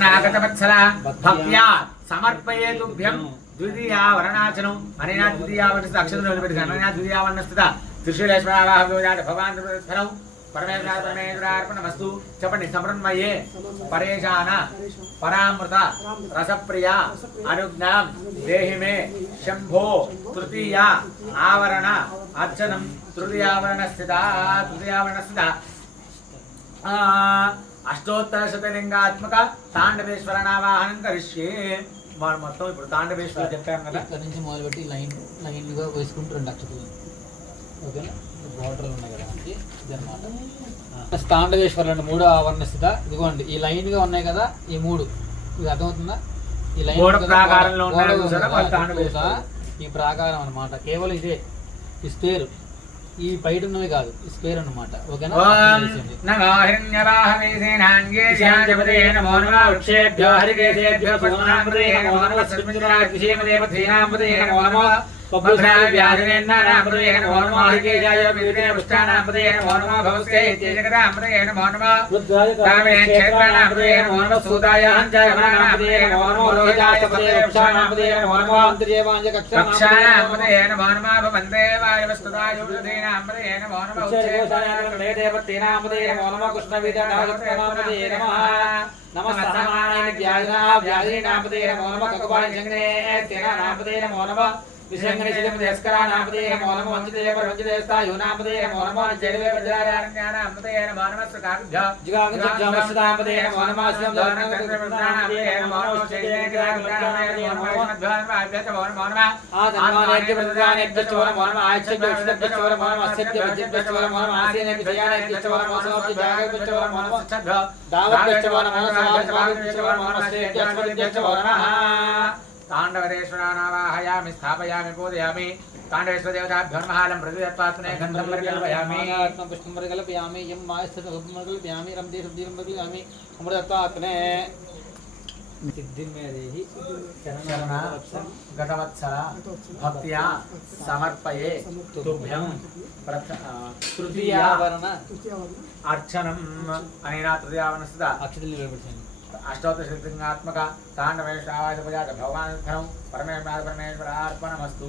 नागतवत्सला भक्त्या समर्पयेतुभ्यं द्वितीया वर्णाचनं अनेन द्वितीया वर्णस्य अक्षरं निलबेट्टि अनेन द्वितीया वर्णस्य त्रिशूलेश्वरावाह भगवान् भगवान् फलौ परमेश्वरार्पणमस्तु चपण्डि समृन्मये परेशान परामृत रसप्रिया अनुज्ञां देहि मे शंभो तृतीया आवरण अर्चनं तृतीयावरणस्थिता అష్టోత్తరశతలింగాత్మక తాండవేశ్వరనావాహనం కరిష్యే. వాడు మొత్తం ఇప్పుడు తాండవేశ్వర చెప్పాం కదా, ఇక్కడ నుంచి మొదలుపెట్టి లైన్గా వేసుకుంటూ 2 అక్షతలు. ఓకేనా, బార్డర్లు ఉన్నాయి కదా మనకి, ఇదన్నమాట తాండవేశ్వరులు 3వ ఆవరణ స్థిత. ఇదిగోండి ఈ లైన్గా ఉన్నాయి కదా, ఈ 3 ఇది అర్థమవుతుందా? ఈ లైన్ ఈ ప్రాకారం అన్నమాట. కేవలం ఇదే ఈ స్పేర్, ఈ బయట ఉన్నవి కాదు, స్పేర్ అన్నమాట. ఓకేనా. तांडवरेश्वरानावाहयामि स्थापयामि पूजयामि. तांडवेश्वर देवताभ्यो नमः. लं प्रतिदत्त्वात्मने गन्धं परिकल्पयामि. पुष्पं परिकल्पयामि. यं मायस्थितं परिकल्पयामि. रमते शब्दं परिकल्पयामि. अमृतत्वात्मने सिद्धिं मे देहि गतवत्सला भक्त्या समर्पये तुभ्यं तृतीयावरण अर्चनम् अनेन तृतीयावरणस्य अक्षतल् निलबेट्टि अष्टोत्तरशतलिंगात्मक तांडवेश्वरावाह भगवान् परमेश्वरार्पणमस्तु.